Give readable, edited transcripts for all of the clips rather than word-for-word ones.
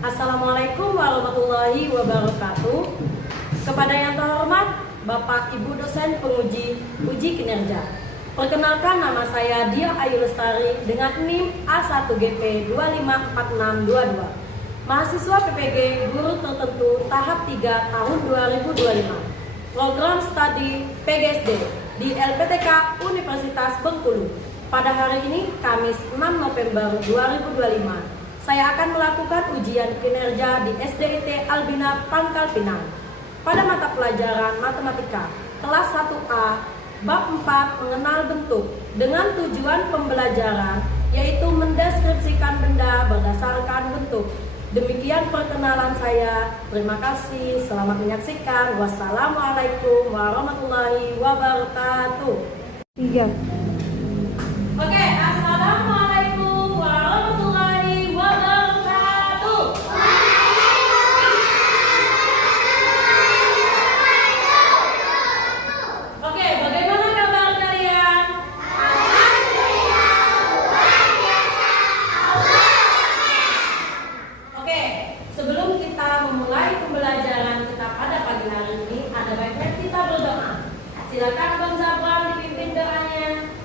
Assalamualaikum warahmatullahi wabarakatuh. Kepada yang terhormat Bapak Ibu dosen penguji uji kinerja. Perkenalkan, nama saya Dia Ayu Lestari dengan NIM A1GP 254622. Mahasiswa PPG Guru Tertentu tahap 3 tahun 2025. Program studi PGSD di LPTK Universitas Bengkulu. Pada hari ini, Kamis 6 November 2025. Saya akan melakukan ujian kinerja di SDIT Albina Pangkal Pinang pada mata pelajaran matematika kelas 1A bab 4 mengenal bentuk dengan tujuan pembelajaran yaitu mendeskripsikan benda berdasarkan bentuk. Demikian perkenalan saya. Terima kasih. Selamat menyaksikan. Wassalamualaikum warahmatullahi wabarakatuh. 3. Oke, assalamualaikum warahmatullahi wabarakatuh. Oke, bagaimana kabar kalian? Oke, sebelum kita memulai pembelajaran kita pada pagi hari ini, ada baiknya kita berdoa. Silakan Bang Zabran dipimpin doanya.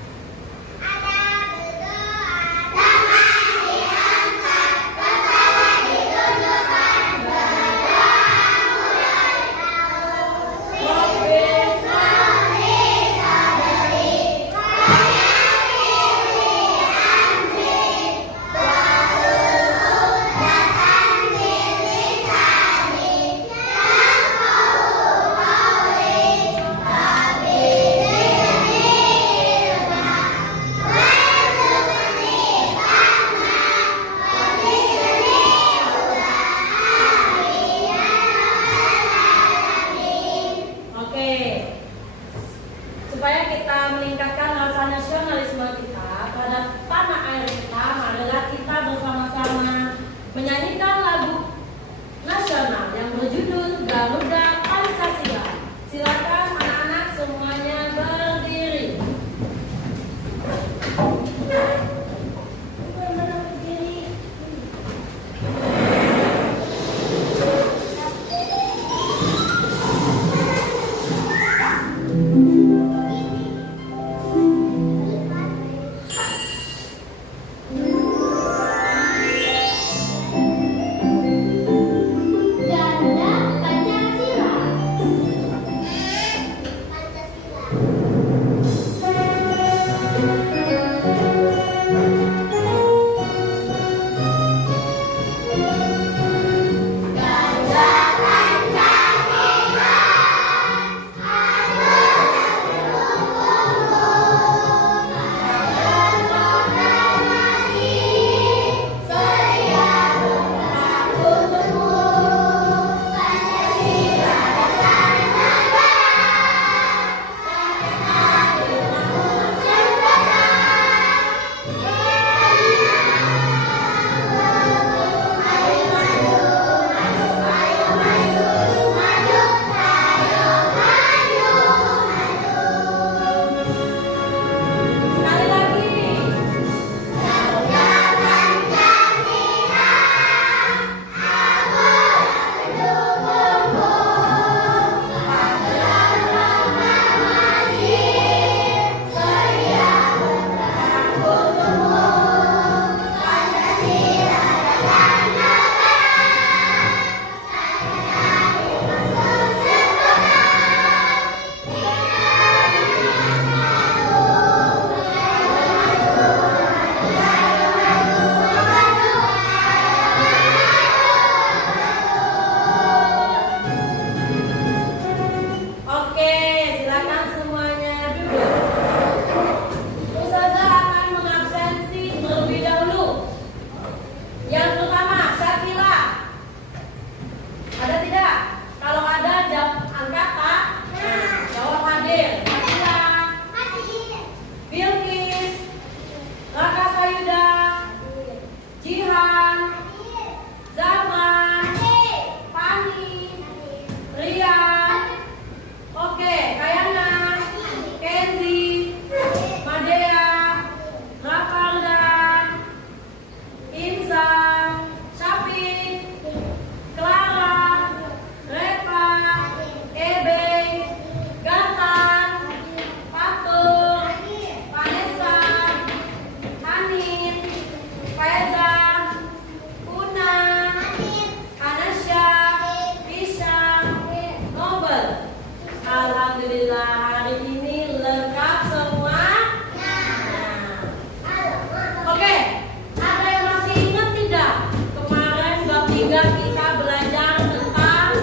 juga kita belajar tentang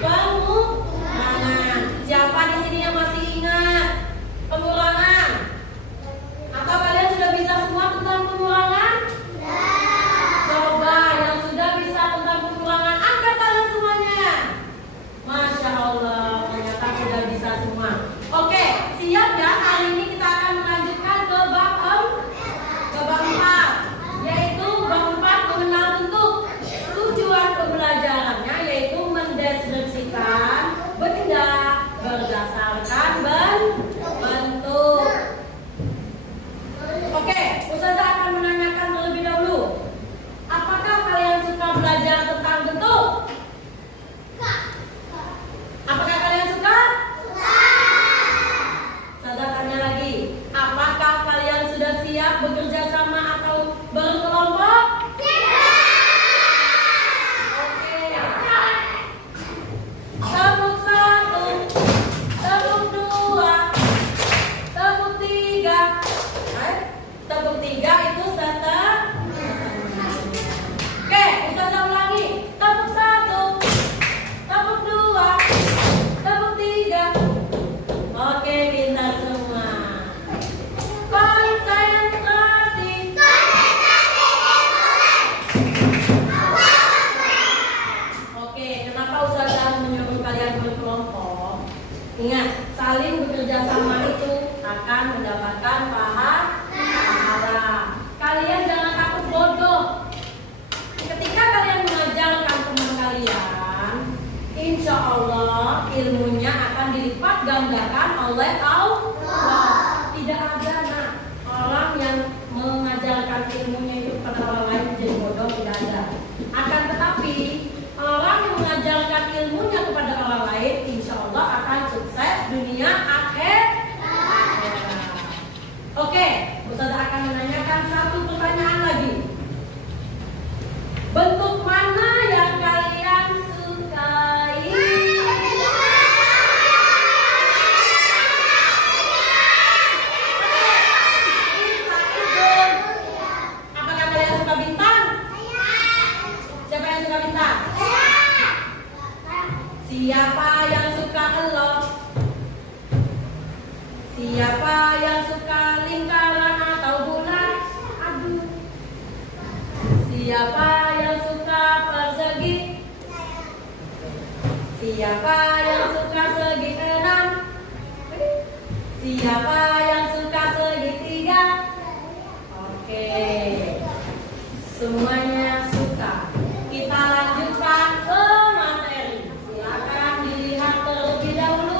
pengurangan. Siapa di sini yang masih ingat pengurangan? Atau kalian sudah bisa semua tentang pengurangan? Coba yang sudah bisa tentang pengurangan angkat tangan semuanya. Masya Allah, ternyata sudah bisa semua. Oke, siap ya? Hari ini kita akan melanjutkan ke bab 4, yaitu bab 4 mengenal bentuk. Tujuan pembelajarannya yaitu mendeskripsikan benda berdasarkan bentuk. Oke, Ustazah akan menanyakan terlebih dahulu. Apakah kalian suka belajar tentang bentuk? Apakah kalian suka? Ustazah tanya lagi. Apakah kalian sudah siap bekerja sama atau berkelompok? Tepuk 1, tepuk 2, tepuk 3. Tepuk 3 itu setengah. Oke, Ustazah ulangi. Tepuk 1, tepuk 2, tepuk 3. Oke, pintar semua. Konsentrasi. Oke, kenapa Ustazah menyuruh kalian berkelompok? Ingat, saling bekerja sama itu akan mendapatkan pahala. Kalian jangan takut bodoh. Ketika kalian mengajarkan teman kalian, insya Allah ilmunya akan dilipat gandakan oleh Allah. Tidak ada orang yang mengajarkan ilmunya itu kepada orang lain menjadi bodoh, tidak ada. Akan tetapi orang yang mengajarkan ilmunya kepada orang lain, insya Allah akan sukses dunia akhirat. Oke, Ustazah akan menanyakan satu pertanyaan lagi. Bentuk mana yang kalian sukai? Apakah kalian suka bintang? Siapa yang suka bintang? Siapa yang suka elok? Siapa yang suka lingkaran atau bulat? Aduh. Siapa yang suka persegi? Siapa yang suka segi 6? Siapa yang suka segitiga? Oke. Semuanya suka. Kita lanjutkan ke materi. Silakan dilihat terlebih dahulu.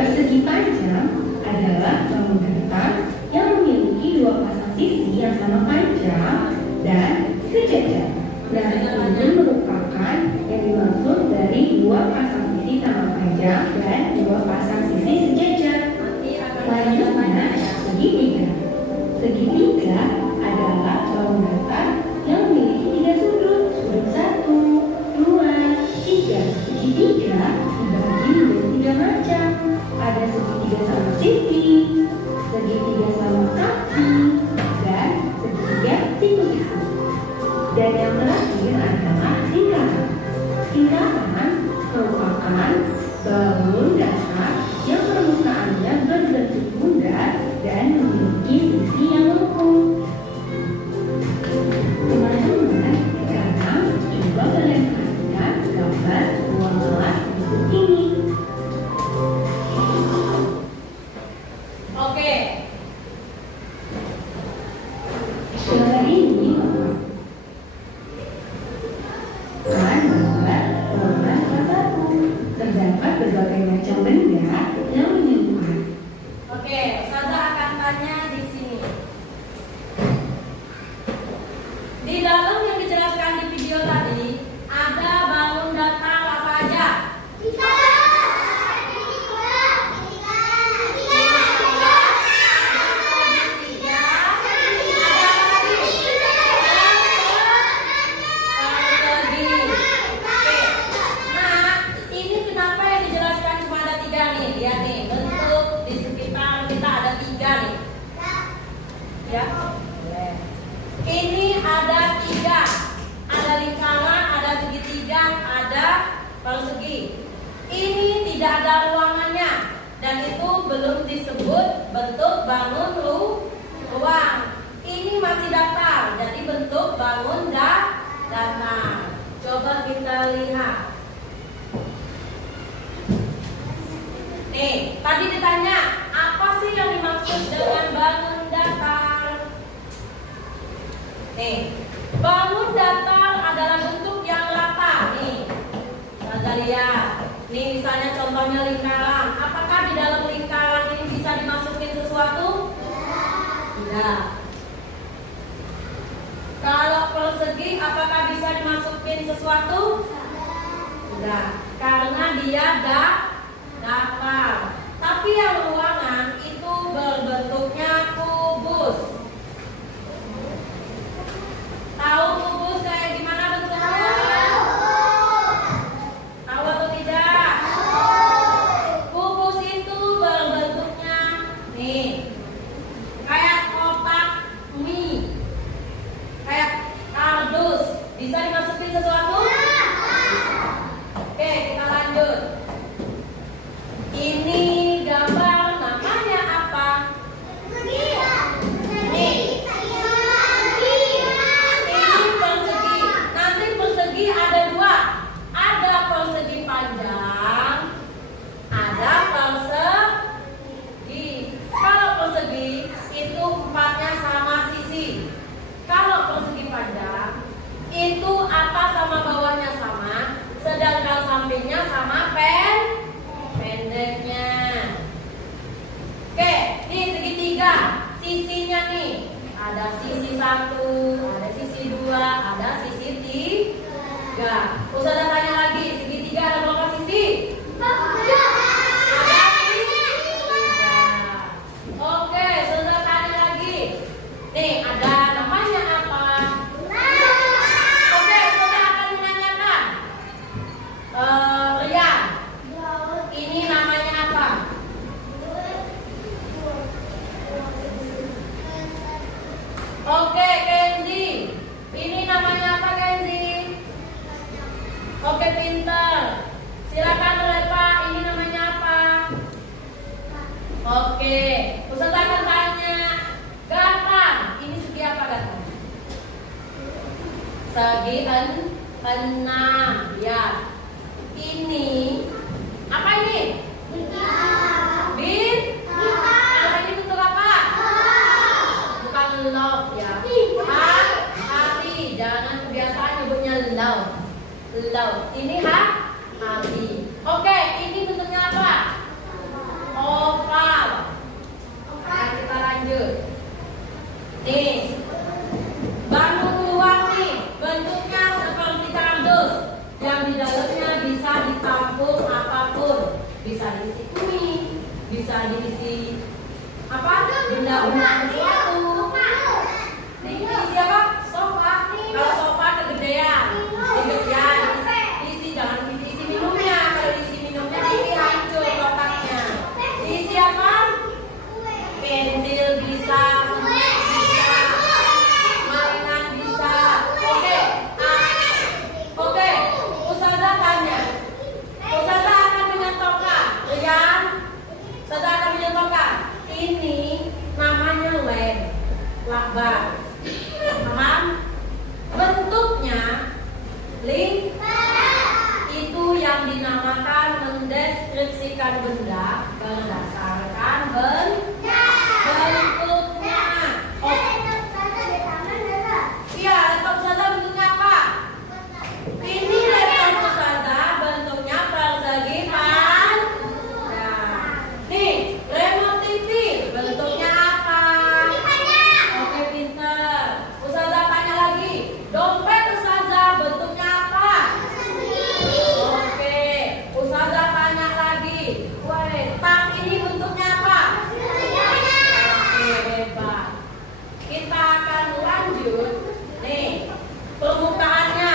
Persegi panjang adalah bangun datar yang memiliki dua pasang sisi yang sama panjang dan sejajar. Nah, ini merupakan yang dimaksud dari dua pasang sisi sama panjang dan dua pasang sisi sejajar. Selanjutnya, segitiga. Segitiga adalah bangun datar yang memiliki tiga sudut. Sudut 1, 2, 3. Segitiga dibagi menjadi tiga macam. Ada segitiga sama sisi, segitiga sama kaki, dan segitiga siku-siku. Dan yang terakhir adalah lingkaran. Lingkaran merupakan bangun datar yang permukaannya berbentuk bundar dan memiliki sisi yang lengkung. Teman-teman, sekarang coba kalian perhatikan gambar ruang kelas berikut ini. Oke. Gambar ini kan gambar ruangan kelas 1. Terdapat berbagai macam benda yang menyerupai. Oke, Ustazah akan tanya di sini. Di dalam yang dijelaskan di video tadi, ada bangun datar apa aja? Ya, boleh. Ini ada tiga, ada lingkaran, ada segitiga, ada persegi. Ini tidak ada ruangannya dan itu belum disebut bentuk bangun ruang. Ini masih datar, jadi bentuk bangun datar. Coba kita lihat. Nih, tadi ditanya apa sih yang dimaksud dengan bangun datar? Nih, bangun datar adalah bentuk yang rata. Nih, Ustazah lihat. Nih misalnya contohnya lingkaran. Apakah di dalam lingkaran ini bisa dimasukin sesuatu? Tidak. Kalau persegi, apakah bisa dimasukin sesuatu? Tidak, karena dia datar. Tapi yang ruangan itu berbentuknya kubus. Tahu kubus kayak gimana bentuknya? Tahu atau tidak? Kubus itu berbentuknya nih, kayak kotak mie, kayak kardus. Bisa dimasukin sesuatu? Oke, kita lanjut. Ini gambar namanya apa? Nih. Ini persegi. Nanti persegi ada dua. Ada persegi panjang, ada persegi. Kalau persegi itu empatnya sama sisi. Kalau persegi panjang itu atas sama bawahnya sama, sedangkan sampingnya sama pendeknya. Oke, nih segitiga. Sisinya nih, ada sisi 1, ada sisi 2, ada sisi 3. Ustazah tanya lagi, segitiga ada berapa sisi? Ada 3. Oke, Ustazah tanya lagi. Nih, ada namanya apa? Oke, Ustazah akan menanyakan. Rian, ini namanya apa? Oke, Kenzi. Ini namanya apa, Kenzi? Oke, pintar. Silakan Reva, ini namanya apa? Oke, Ustazah akan tanya. Gatam, ini segi apa gatam? Segi 6, ya. Ini apa ini? Bintang. Ini bentuk apa? Bukan love ya. Hati. Jangan kebiasaan nyebutnya love. Ini hati. Oke, ini bentuknya apa? diisi apa? Benda-benda sesuatu. Diisi apa? Sofa. Kalau sofa kegedean, diisi jangan diisi minumnya. Kalau diisi minumnya nanti hancur kotaknya. Diisi apa? Pensil bisa, semen bisa, mainan bisa. Oke, Ustazah tanya. Ustazah akan menyontohkan, Rian. Ustazah akan menyontohkan. Ini namanya lem, lakban. Paham? Bentuknya link itu yang dinamakan mendeskripsikan benda berdasarkan bentuknya. Iya, laptop Ustazah bentuknya apa? Ini laptop Ustazah bentuknya persegi panjang. Nih, remote TV bentuknya apa? Oke, pinter. Ustazah tanya lagi, dompet Ustazah bentuknya apa? Oke, Ustazah tanya lagi, tas ini bentuknya apa? Oke, hebat. Kita akan lanjut. Nih, permukaannya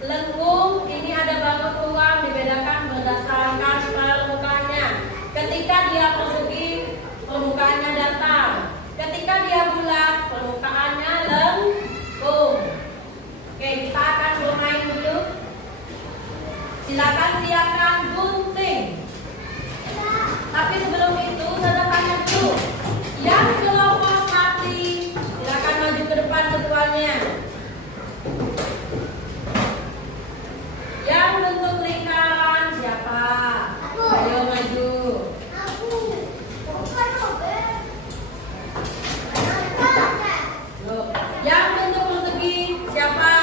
lengkung, ini ada bangun uang, dibedakan berdasarkan permukaannya. Ketika dia persegi, permukaannya datar. Ketika dia bulat, permukaannya lengkung. Oke, kita akan bermain dulu. Silakan siapkan gunting. Tapi sebelum itu, saya tanya dulu. Yang kelompok hati, silakan maju ke depan ketuanya. Yang bentuk lingkaran siapa? Ayo maju. Loh. Yang bentuk persegi siapa?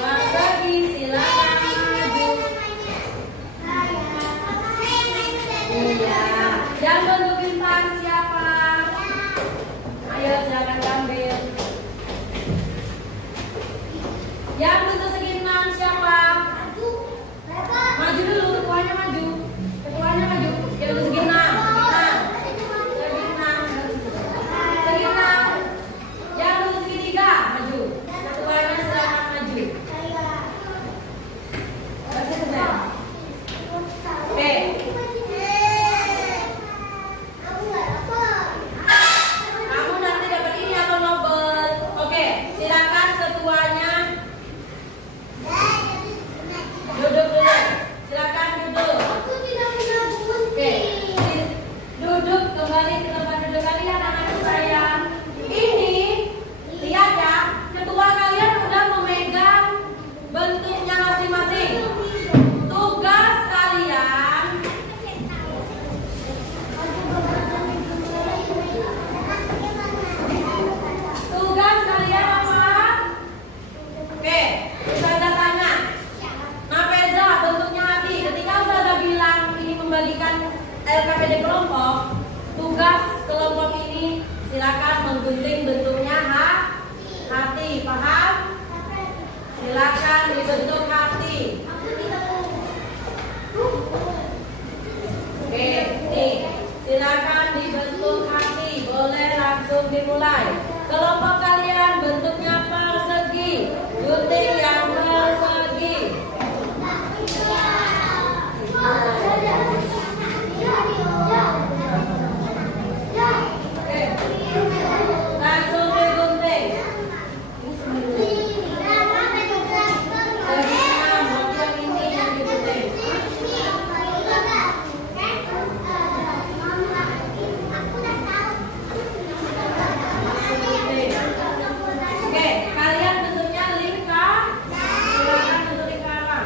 Persegi, silakan maju. Iya. Yang bentuk bintang siapa? Ayo silakan ambil. Yang bentuk segi enam siapa? Maju dulu, ketuanya maju. Ketuanya maju. Yang bentuk segi enam. Segi enam. Segi enam. Yang bentuk segi tiga maju. Ketuanya silakan maju. Kasih ke saya. Oke. Kamu nanti dapat ini atau nobel? Oke, silakan ketuanya duduk dulu. Silakan duduk. Oke, duduk kembali ke tempat duduk kalian, anak saya. Ini lihat ya, ketua kalian udah memegang bentuknya masing-masing. Tugas kalian apa? Oke, Ustazah tanya. Napeza bentuknya hati. Ketika Ustazah bilang ini membagikan LKPD kelompok, tugas kelompok ini silakan menggunting bentuknya hati. Paham? Silakan dibentuk hati. Oke, nih. Silakan dibentuk hati. Boleh langsung dimulai. Kelompok kalian bentuknya persegi. Gunting yang persegi. Oke. Langsung digunting. Segi enam, bagian ini yang digunting. Oke, kalian bentuknya lingkar. Silakan bentuk lingkaran.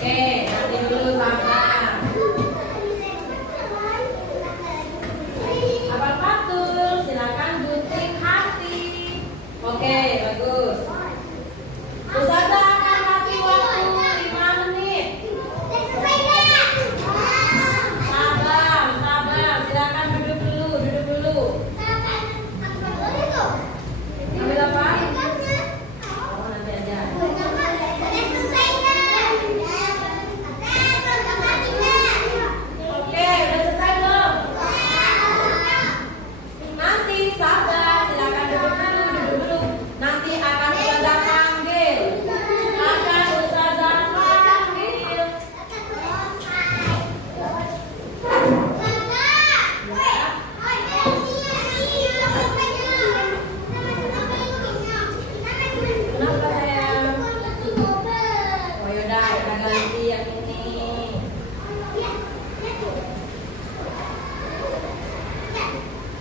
Oke, nanti dulu sabar. Abang Fatul, silakan gunting hati. Oke, bagus. Ustazah akan kasih waktu 5 menit. Sabar, silakan duduk dulu. Ambil apa? Oh, nanti aja. Oke, udah selesai belum? Nanti sabar, silakan duduk dulu. Nanti akan ustazah panggil. Kenapa sayang? Oh yaudah, kita ganti yang ini.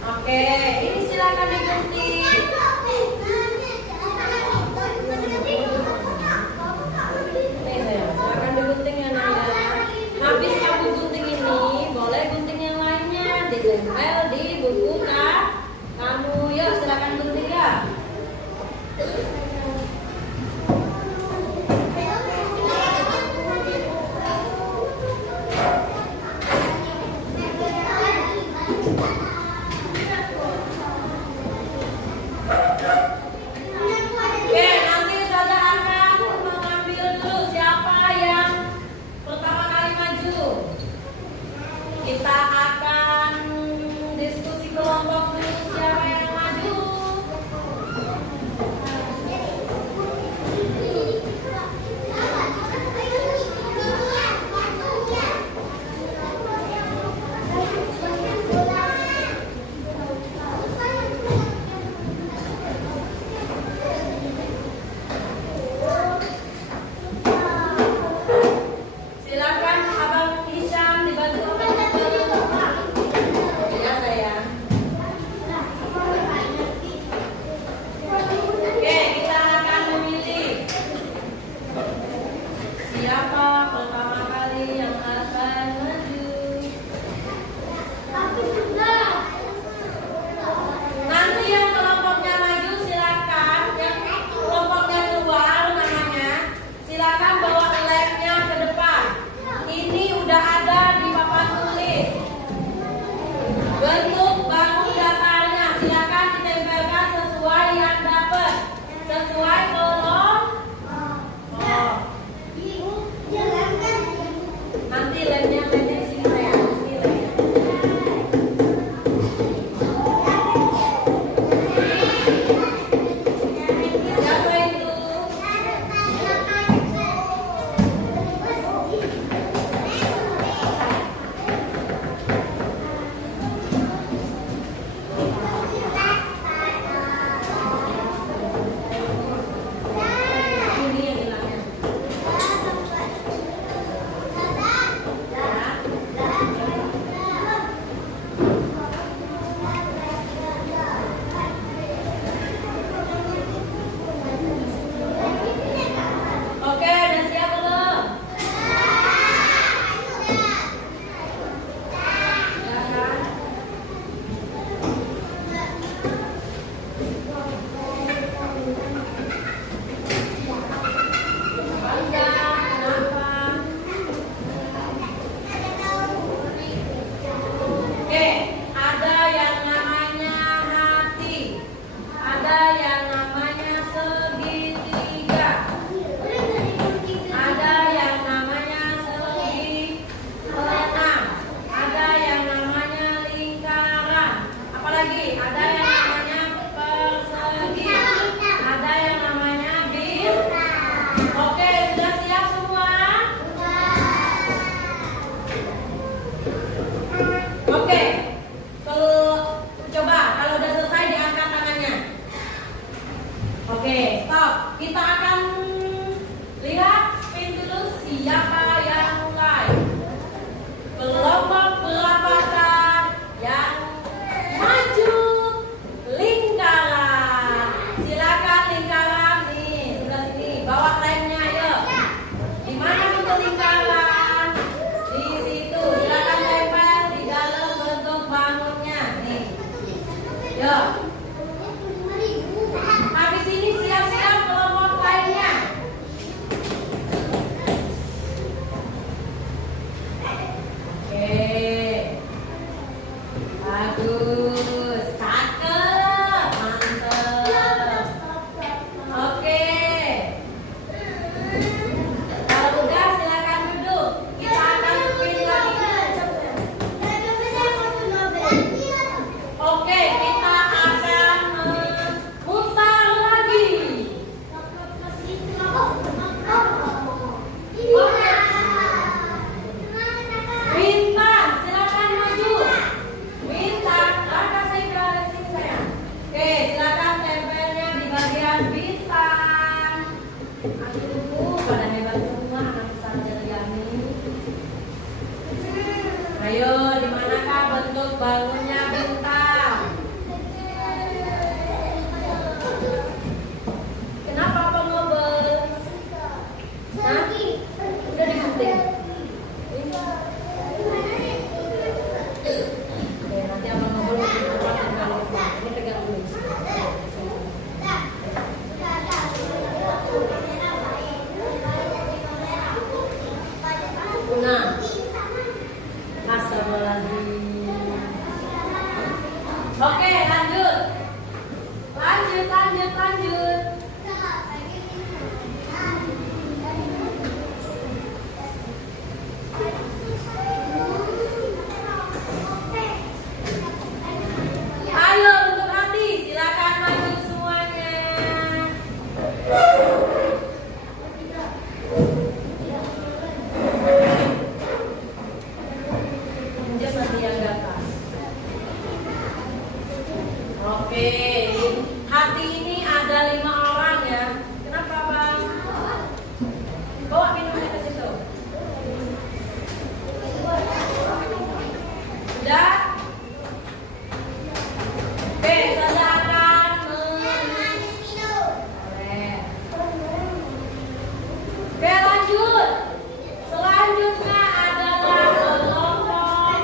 Oke, ini silakan digunting. Nih sayang, silakan digunting ya Nanda. Habis kamu gunting ini, boleh gunting yang lainnya. Ditempel di buku kan? Kamu, yuk silakan gunting ya. Oke, nanti saya akan mengambil dulu siapa yang pertama kali maju. Kita akan diskusi kelompok dulu siapa yang maju. Silakan Abang Hisham dibantu Abang Fatul. Ya sayang. Oke, kita akan memilih siapa pertama kali yang akan maju. Nanti yang kelompoknya maju silakan, yang kelompoknya keluar namanya, silakan bawa labnya ke depan. Ini udah ada di papan tulis. Bentuk bangun datarnya silakan ditempelkan sesuai yang dapat, sesuai kolom. Oh. Nanti labnya di sini sayang. Sini labnya. Siapa itu? Ini yang bilangnya. membangunnya bintang. Kenapa pengobel? Hah? Udah digunting. Oke, nanti abang ngobrol di depan dan kalau ini pegang dulu. Nah, astagfirullahaladzim. Oke, lanjut. Lanjut. Ayo untuk hati, silakan maju semuanya. Pinjam nanti yang di atas. Oke, hati ini ada 5 orang ya. Kenapa bang? Bawa minumnya ke situ. Sudah? Oke, saya akan boleh. Oke, lanjut. Selanjutnya adalah kelompok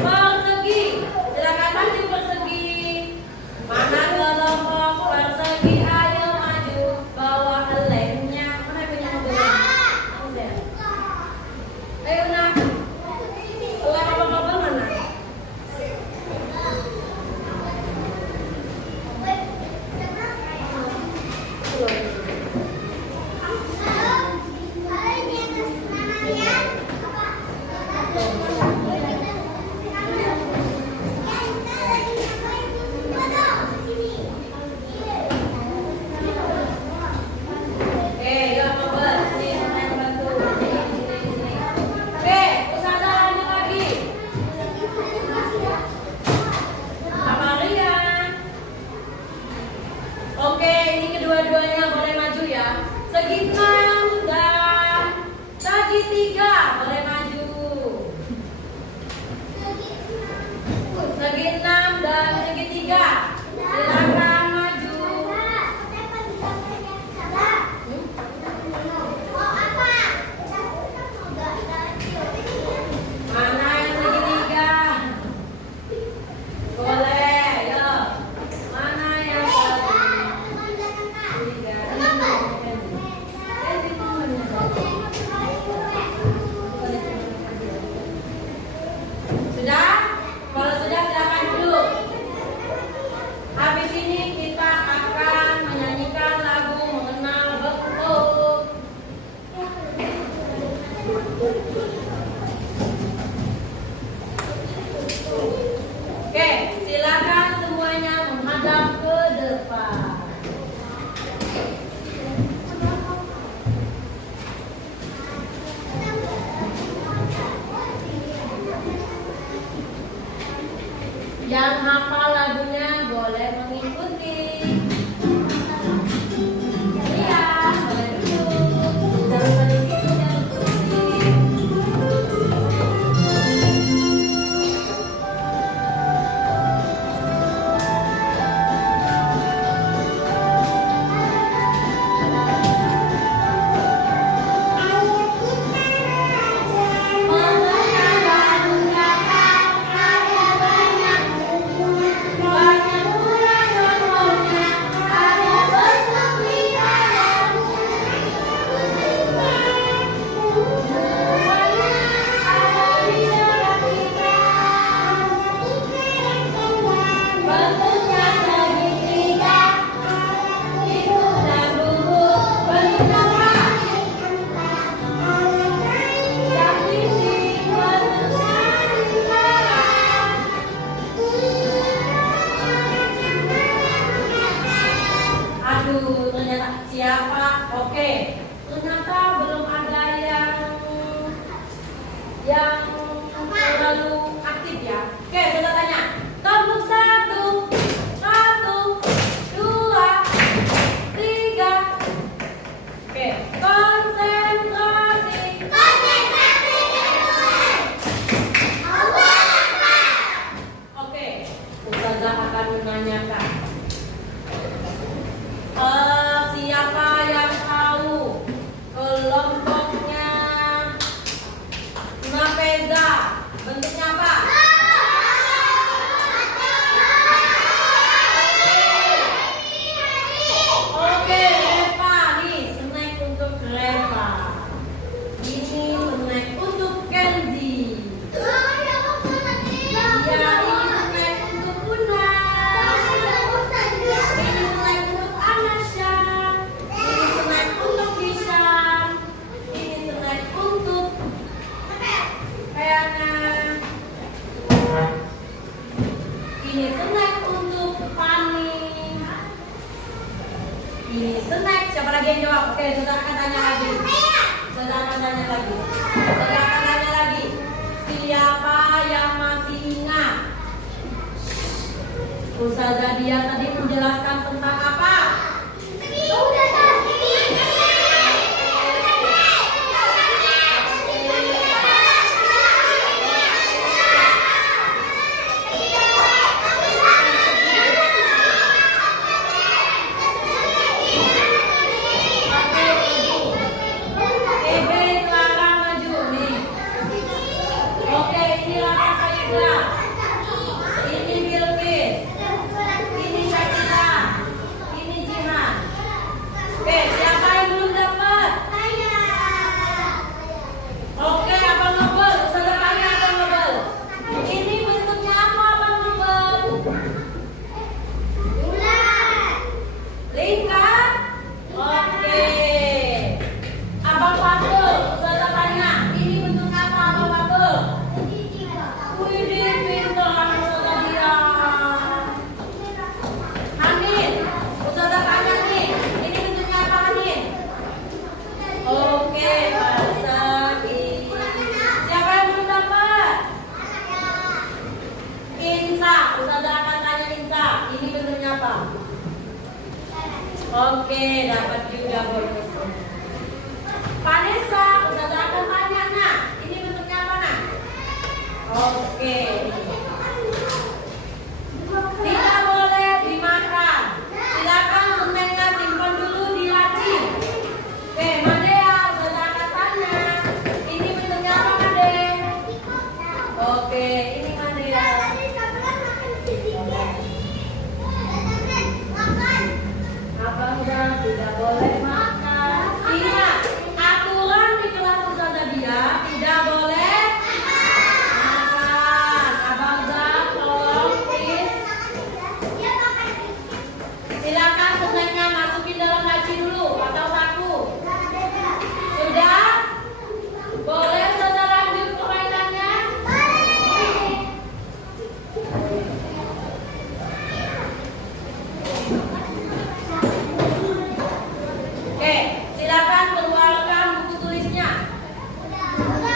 persegi. Silakan maju persegi. Mana kelompok persegi? Ayo maju. Bawa lemnya. Mana yang punya mobil? Ayo nak. Keluar mobil mana? Oke, yuk mobil. Sini, saya bantu. Sini. Oke, usaha lanjut lagi. Amalia. Oke, ini kedua-duanya boleh maju ya. Segi 6 dan segi 3 boleh maju. Segi 6 dan segi 3 silakan maju. Mana yang segi 3? Boleh, yuk. Mana yang segi 3? Sudah? Kalau sudah silakan duduk. Habis ini kita akan menyanyikan lagu mengenal bentuk. Oke, silakan semuanya menghadap ke depan. Yang hafal lagunya boleh mengikuti. Iya, boleh duduk. Jangan lupa di situ, jangan kursi. Mengenal Ustazah Dia tadi menjelaskan tentang apa? Oke, dapat juga bonusnya. Vanessa, Ustazah akan tanya, nah, ini bentuknya apa, nah? Oke. Tidak boleh dimakan. Silakan semennya simpan dulu di laci. Oke, Madea, Ustazah akan tanya. Ini bentuknya apa, Made? Oke, ini Madea. Abang tidak boleh makan. Ingat, aturan di kelas Ustazah Dia tidak boleh makan. Abang tolong please. Silakan snacknya masukin dalam laci dulu atau saku. Sudah? Boleh Ustazah lanjut permainannya? Oke, silakan keluarkan buku tulisnya.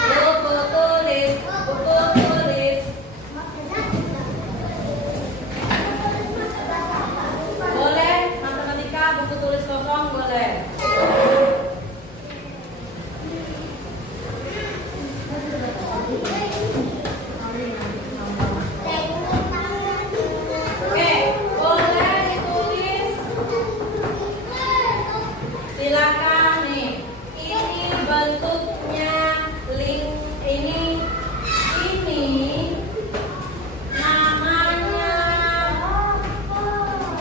Buku tulis, buku tulis. Boleh, matematika, buku tulis kosong boleh. Oke, boleh ditulis. Silakan nih. Ini bentuknya ini namanya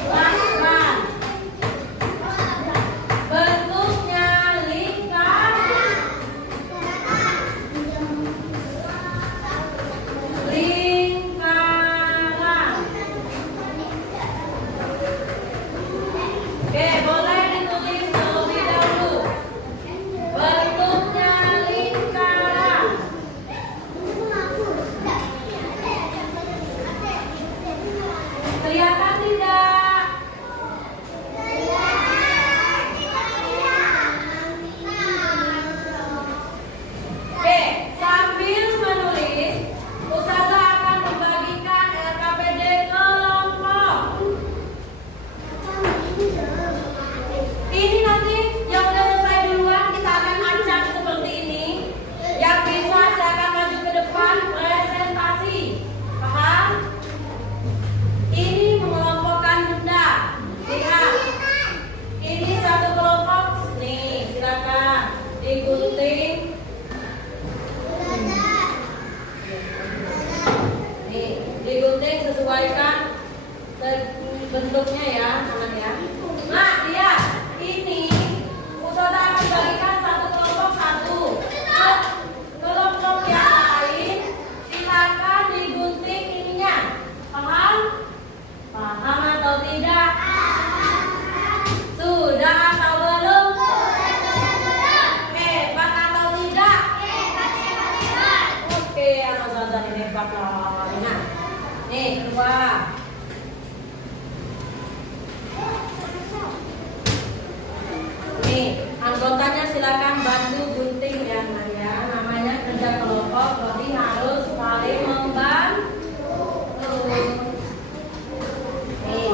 lakban. Bentuknya lingkaran. Oke, boleh ditulis terlebih dahulu. Bentuknya lingkaran. Kelihatan tidak? Oke, sambil menulis, Ustazah akan membagikan LKPD kelompok. Ini nanti yang udah selesai duluan kita akan acak seperti ini. Yang bisa saya akan maju ke depan presentasi. Paham? Ini mengelompokkan benda. Lihat. Ini satu kelompok. Nih, silakan digunting. Nih, digunting sesuaikan bentuknya ya, anak ya. Nah, lihat. Ini Ustazah akan bagikan satu kelompok satu. Kelompok yang lain silakan digunting ininya. Paham? Paham atau tidak? Sudah atau belum? Hebat atau tidak? Oke, anak Ustazah ini hebat lah. Nah, nih keluar. Nih, anggotanya silakan bantu gunting ya, Maria. Namanya kerja kelompok, jadi harus saling membantu. Nih,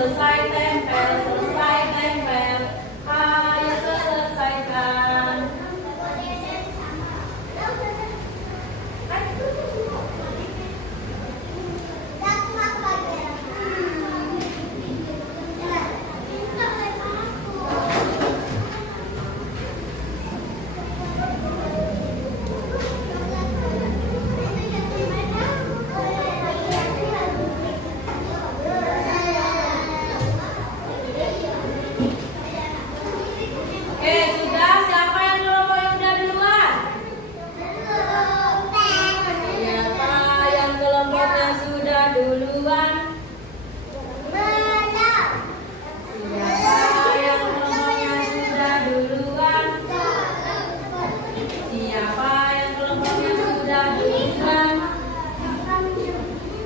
selesai tempel, selesai tempel. Ayo selesaikan. Oke, sudah. Siapa yang kelompok yang udah duluan? Siapa yang kelompoknya sudah duluan? Siapa yang kelompoknya sudah duluan? Siapa yang kelompoknya sudah duluan?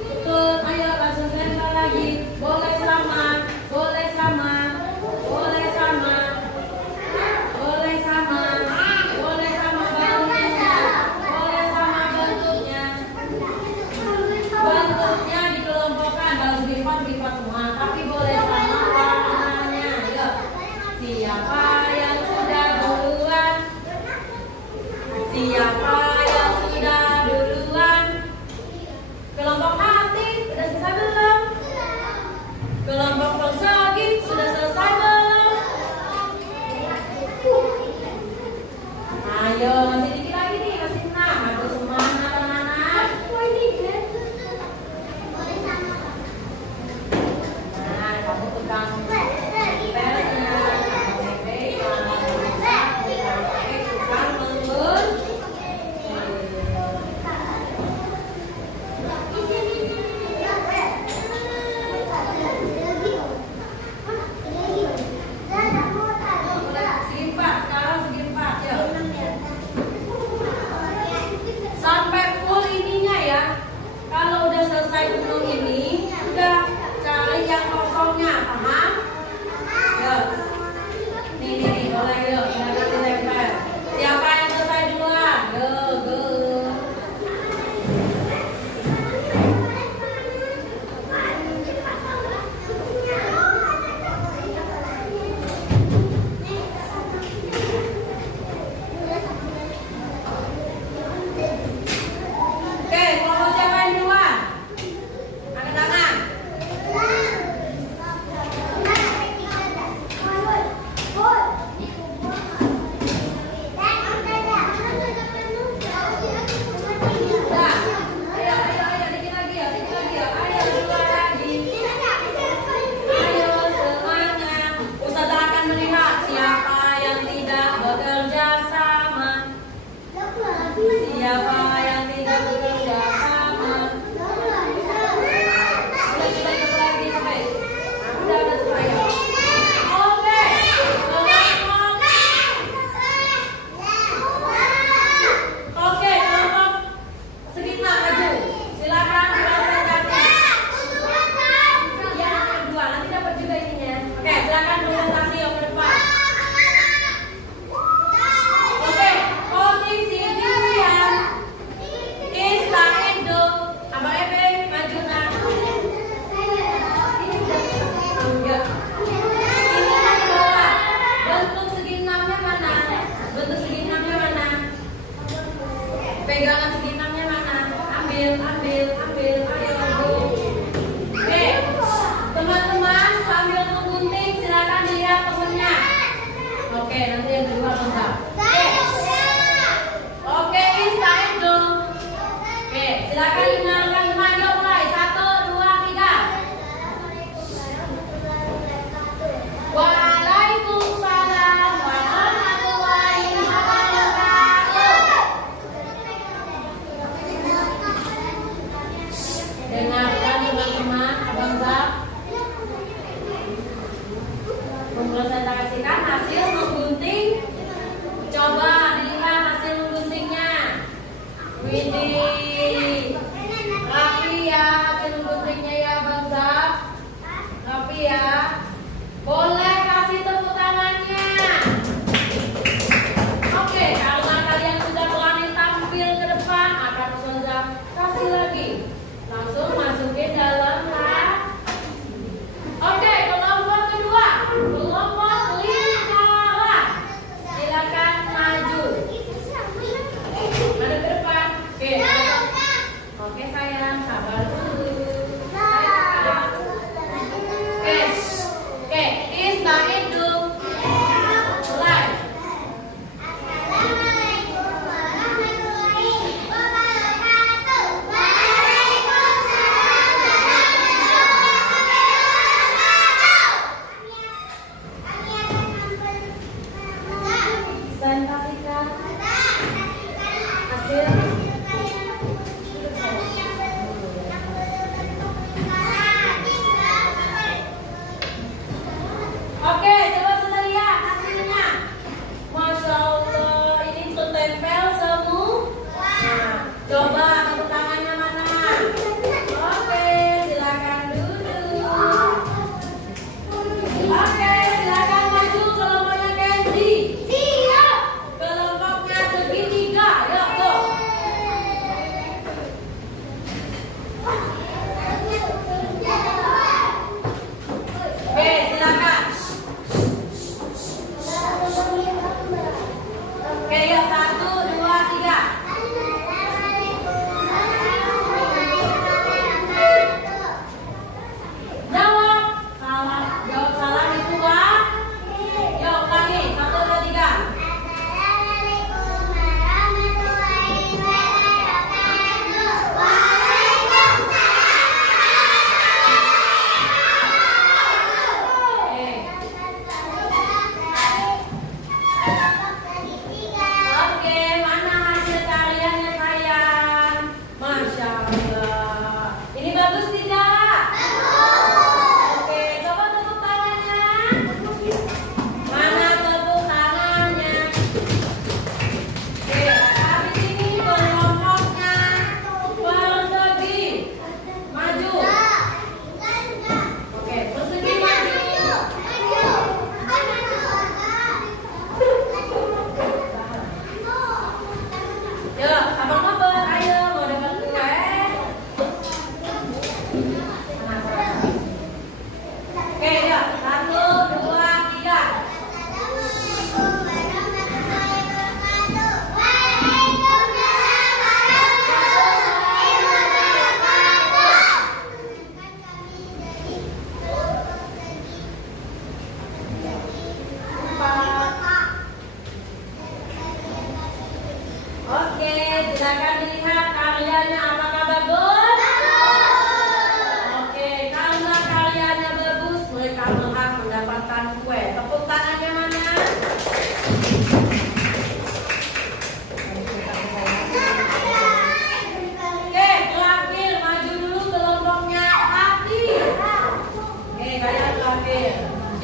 Betul, ayo langsung lempar lagi. Boleh sama, boleh sama, boleh sama. Boleh sama, boleh sama bentuknya, boleh sama bentuknya. Bentuknya dikelompokkan, harus lipat-lipat semua, tapi boleh sama warnanya. Yuk, siapa yang sudah duluan? Siapa yang sudah duluan? Kelompok hati sudah selesai belum? Kelompok persegi sudah selesai belum? Ayo, masih dikit lagi nih, masih 6. Aduh, semangat anak-anak. Nah, kamu pegang tempelnya, kamu pegang, tukang lembut. Segi 4, sekarang segi 4, yuk. Sampai full ininya ya. Kalau udah selesai penuh ini, udah cari yang kosongnya, paham? Yuk. Nih, boleh yuk, silakan ditempel. Siapa yang selesai duluan? Yuk, go. Oke, kelompok siapa yang duluan? Angkat tangan. Udah. Ayo, dikit lagi ya, dikit lagi ya. Ayo, duluan lagi. Ayo, semangat. Ustazah akan melihat siapa yang tidak bekerja sama. Siapa yang tidak bekerja sama. Udah, kita coba lagi sampai. Udah selesai ya. Oke, kelompok. Oke, kelompok segi 6 maju. Silakan presentasi. Ya, yang kedua, nanti dapat juga ininya. Oke, silakan presentasi yang ke depan. Oke, posisi dirian. Indo, Abang Ebe, maju nak. Ya. Ini kan di bawah. Bentuk segi 6-nya mana? Bentuk segi 6-nya mana? Pegangan segi 6-nya mana? Ambil. Ayo, go. Oke, teman-teman sambil menggunting silakan lihat temennya. Oke, nanti yang kedua bentar. Oke, Indo. Oke, silakan dengarkan maju mulai. 1, 2, 3. Waalaikumsalam warahmatullahi wabarakatuh. Dengarkan teman-teman, Abang Zab mempresentasikan hasil menggunting. Coba dilihat hasil mengguntingnya. Widih, rapi ya hasil mengguntingnya ya Bang Zab. Rapi ya. Boleh kasih tepuk tangannya. Oke, karena kalian sudah berani tampil ke depan, akan Ustazah kasih lagi. Langsung masukin dalam lah. Oke,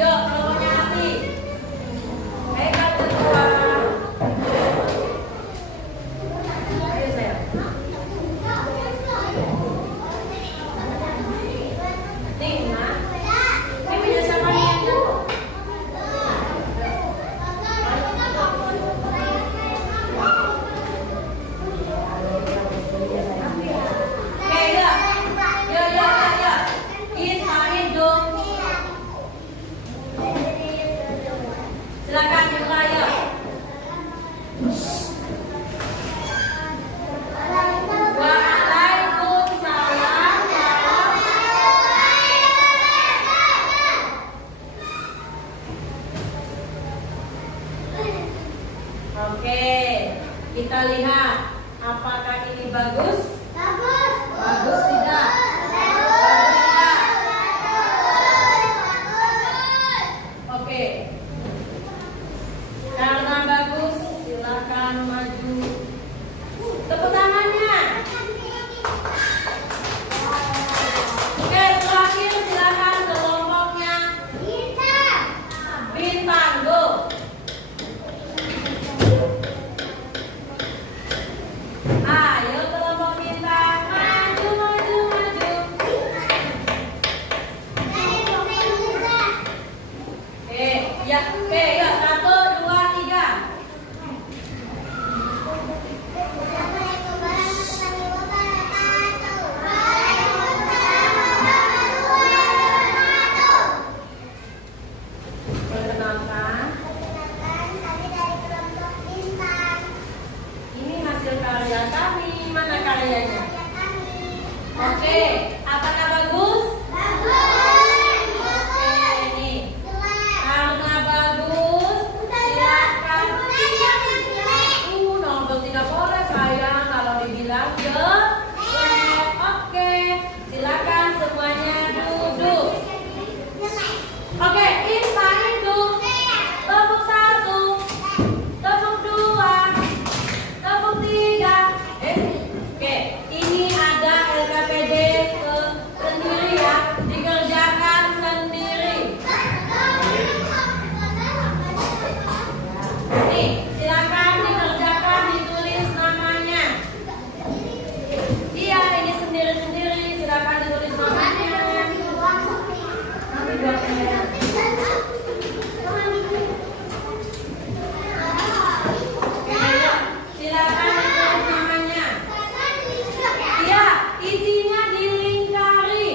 Yuk, kelompoknya hati. Pegang kedua. Ayo sayang. Nih, Mak. Ini punya siapa nih? Oke, yuk. Yuk. Ismail dong. Silakan dimulai yuk. Waalaikumsalam. Oke, kita lihat apakah ini bagus? Bagus tidak? Bagus tidak? Oke. Karena bagus, silakan maju. Tepuk tangannya. Oke, terakhir silakan kelompoknya. Bintang, go. Ayo kelompok bintang, maju. Oke, yuk 1, 2, 3. Perkenalkan, ini hasil karya kami. Mana karyanya? Oke, apakah bagus? Oke, ini. Karena bagus, silakan. Nomor 3 boleh sayang kalau dibilang jelek. Oke, silakan semuanya duduk. Oke, Ismail duduk. Tepuk 1, tepuk 2, tepuk 3. Oke, ini ada LKPD sendiri ya, dikerjakan sendiri. Nih, silakan dikerjakan, ditulis namanya. Iya, ini sendiri-sendiri, silakan ditulis namanya. Nanti buat saya. Oke, ayo. Silakan ditulis namanya. Iya, isinya dilingkari.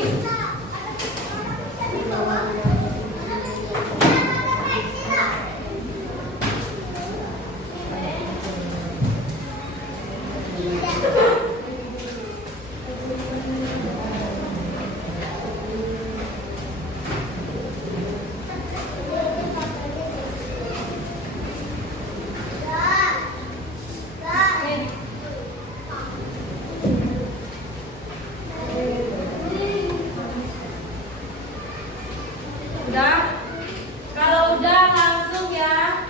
Udah? Kalau udah langsung ya.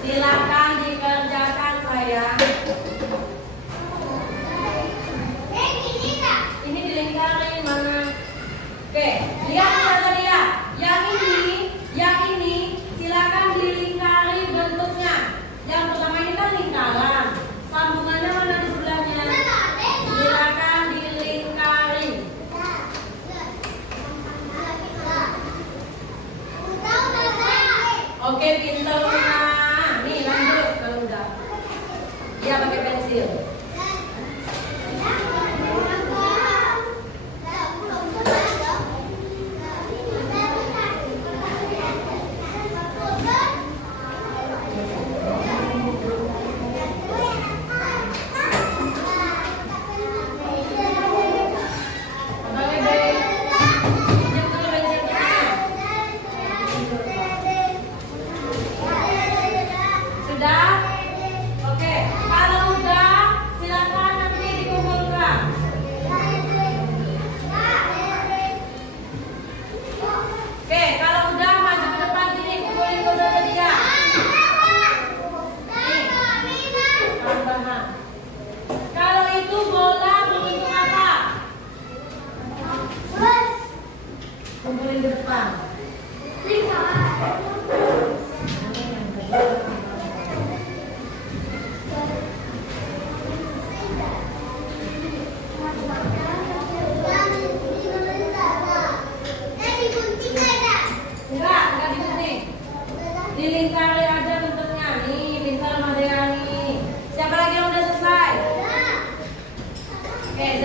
Silakan dikerjakan sayang. Ini dilingkari mana? Oke, lihat saja dia. Yang ini silakan dilingkari bentuknya. Yang pertama ini kan lingkaran. Sambungannya mana di sebelahnya? Silakan dilingkari. Oke, pintar. Nih lanjut kalau udah. Dia pakai pensil.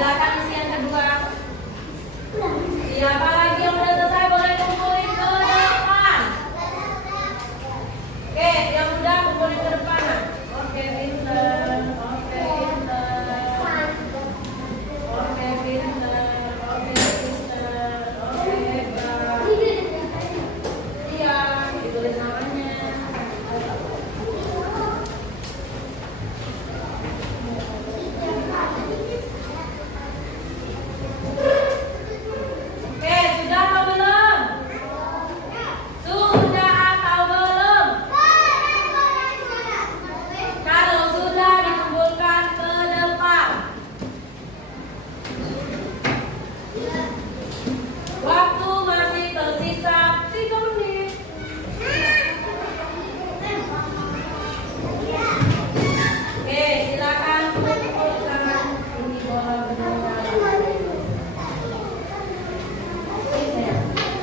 Silakan isi yang kedua. Siapa lagi yang udah selesai boleh kumpulin ke depan. Oke, yang udah kumpulin ke depan. Oke, pinter. Oke, pinter. Oke, pinter. Oke, pinter. Oke, hebat. Iya, ditulis namanya. Oke, sudah atau belum? Sudah atau belum? Kalau sudah dikumpulkan ke depan. Waktu masih tersisa 3 menit. Oke, silakan kumpulkan ini bola bentuknya.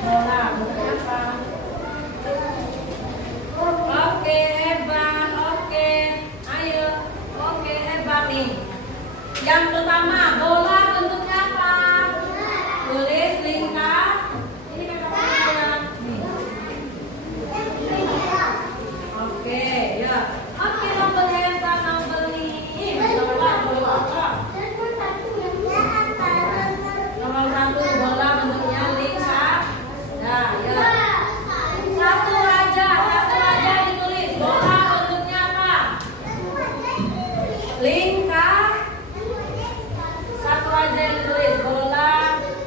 Bola bentuknya apa? Oke, hebat. Oke, ayo. Oke, hebat nih. Yang pertama, bola bentuknya apa? Tulis lingkar. Ini memang saya. Nih. Oke, ya. Oke, nomor hebat, nomor ini. Nomor 1 bola bentuknya lingkar. Nah, ya. Satu aja ditulis. Bola bentuknya apa? Lingkar. Satu aja yang ditulis. Bola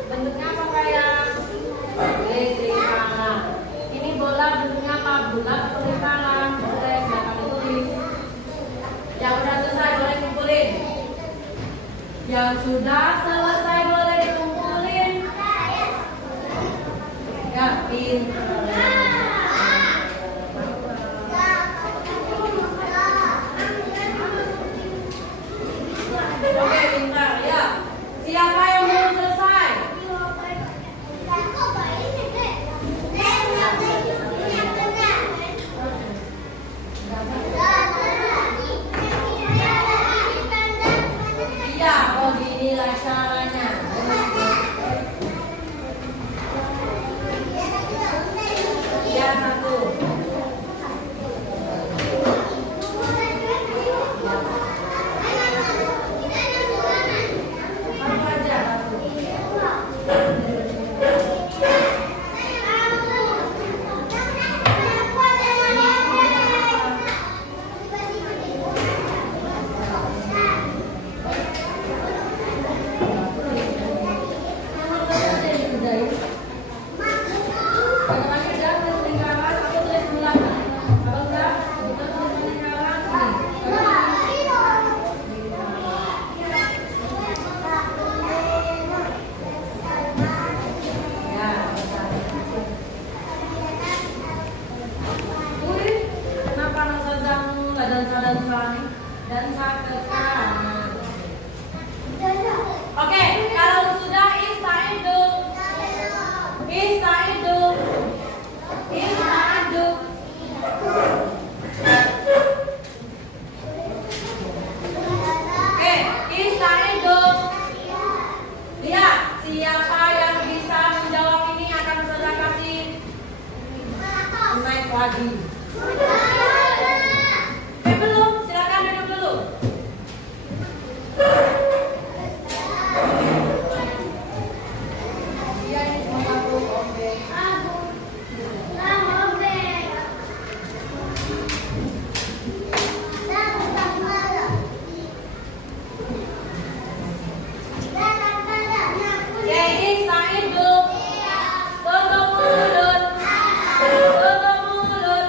bentuknya apa kayak? Tulis lingkaran. Ini bola bentuknya apa? Bulat atau lingkaran? Boleh, silakan ditulis. Yang udah selesai boleh kumpulin. Yang sudah selesai boleh dikumpulin. Ya, pintar. Oke, pintar ya. Siapa yang belum selesai? Iya, oh inilah caranya. Ya, satu. Satu aja, satu. Nomor satu aja yang dikerjain. Yang lagi jangan tulis lingkaran, aku tulis bulat. Kalau enggak, kita tulis lingkaran. Ya, wih, kenapa rasa jamu nggak dansa-dansa nih? Dansa ke kanan. Oke, kalau sudah istaidu. Istaidu. Istaidu. Oke, istaidu. Lihat, siapa yang bisa menjawab ini akan saya kasih naik lagi. Belum, silakan duduk dulu. Iya, ini cuma satu obeng. Ya, ini Saidu. Tutup mulut. Tutup mulut.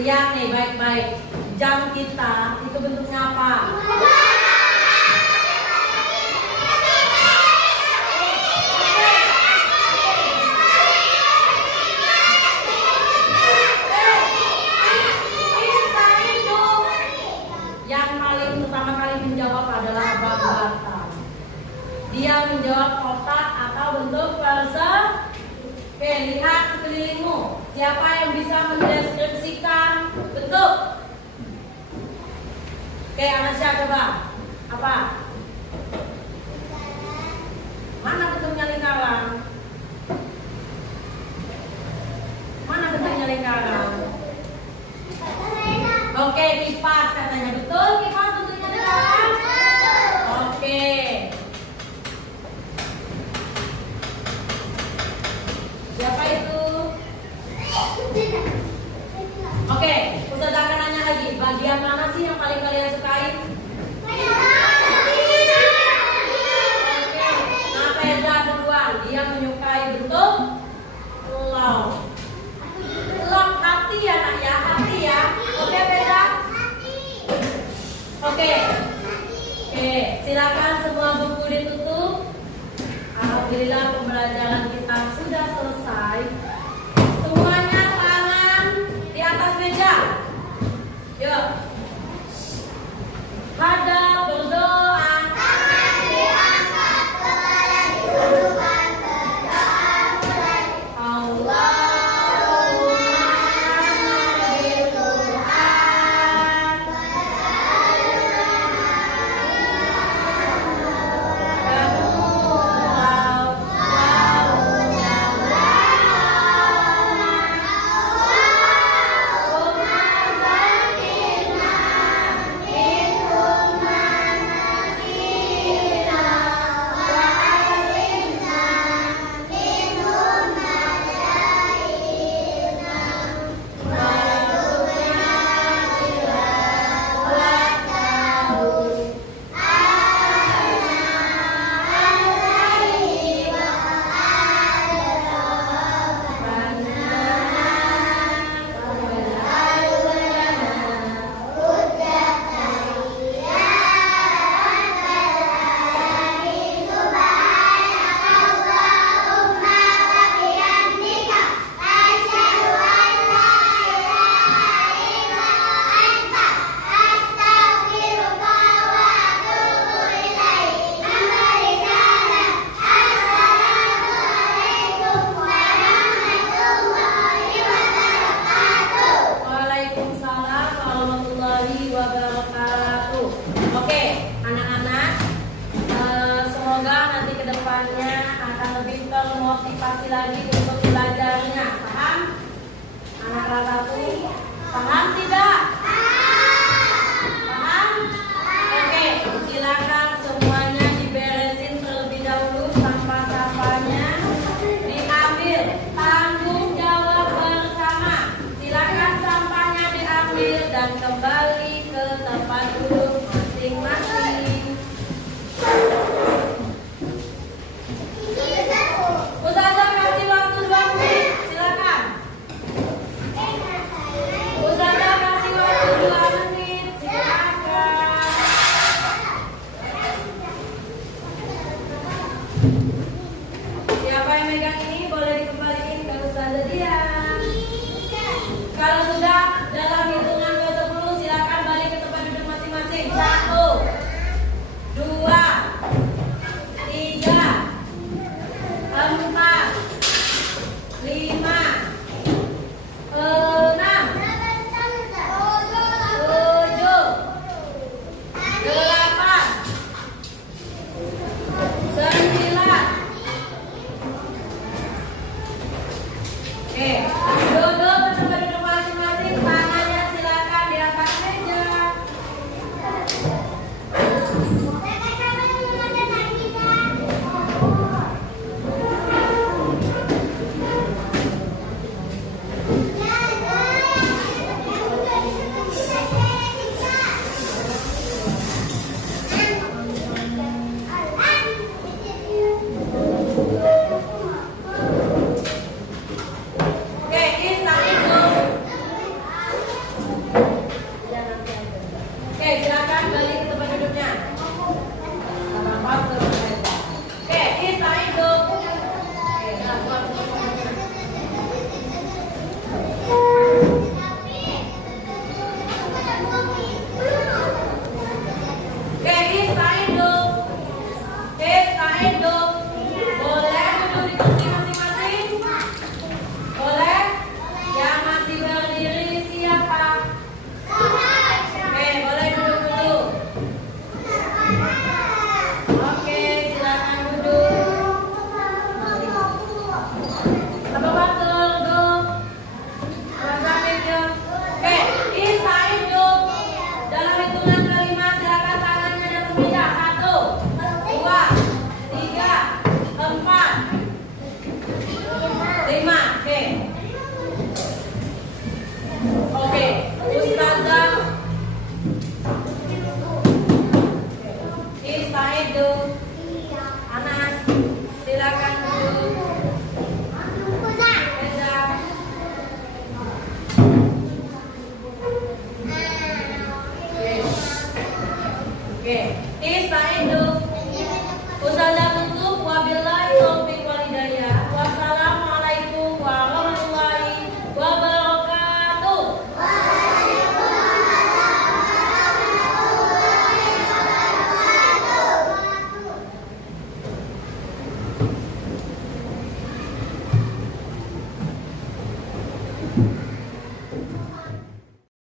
Lihat nih baik-baik. Jam kita itu bentuknya apa? Yang paling pertama kali menjawab adalah Abang Batam. Dia menjawab kotak atau bentuk persegi. Oke, lihat sekelilingmu. Siapa yang bisa mendeskripsikan bentuk? Oke, Anasya coba. Apa? Mana bentuknya lingkaran? Mana bentuknya lingkaran? Oke, kipas katanya. Betul kipas bentuknya lingkaran? Oke. Siapa itu? Oke, Ustazah akan nanya lagi. Bagian mana sih yang paling kalian sukai? Oke, nah Peza duluan. Dia menyukai bentuk love. Love hati ya nak ya, hati ya. Oke Peza? Oke. Oke, silakan semua buku ditutup. Alhamdulillah pembelajaran kita sudah selesai. Semuanya tangan di atas meja. Yuk. Hadap berdoa. Tangan diangkat, kepala ditundukkan, berdoa mulai. Allahumma nabi Tuhan. Waalaikumsalam warahmatullahi wabarakatuh. Oke, anak-anak, semoga nanti kedepannya akan lebih termotivasi lagi untuk belajarnya. Paham? Anak kelas 1, paham tidak? Paham? Oke, silakan semuanya diberesin terlebih dahulu, sampah-sampahnya diambil. Tanggung jawab bersama. Silakan sampahnya diambil dan kembali ke tempat duduk masing-masing. Ustazah kasih waktu 2 menit. Silakan. Ustazah kasih waktu 2 menit. Silakan. Siapa yang megang ini boleh dikembalikan ke Ustazah Dian. Kalau sudah dalam hitungan ke 10 silakan balik ke tempat duduk masing-masing. 1, 2, 3, 4, 5, 6, 7, 8, 9. Duduk ke tempat duduk masing-masing. Tangannya silakan di atas meja. Oke, Oke, Istaidu. Ustazah